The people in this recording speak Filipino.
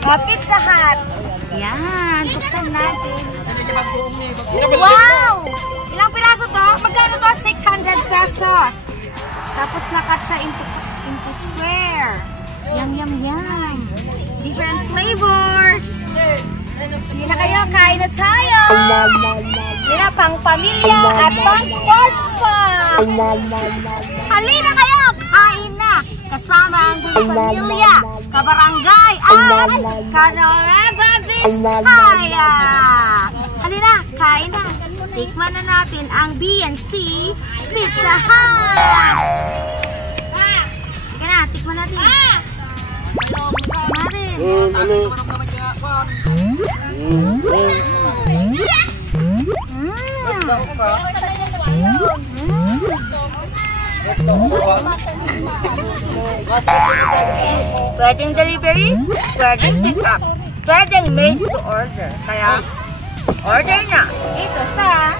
Pizza Hut. Yan, buksan natin. Wow! Ilang piraso to? Magkano to? 600 pesos. Tapos nakat siya into square. Yum, yum, yum. Different flavors. Hindi na kayo, kain na tayo. Hindi na pang pamilya at pang sports pa. Halina kayo, kain na. Kasama ang buong pamilya, kabarangay at Kanueva Vizcaya. Halina, kain na. Tikman na natin ang B&C Pizza Hut. Teka na, tikman natin. Pwedeng delivery, pwedeng pick up, pwedeng made to order. Kaya, order na dito sa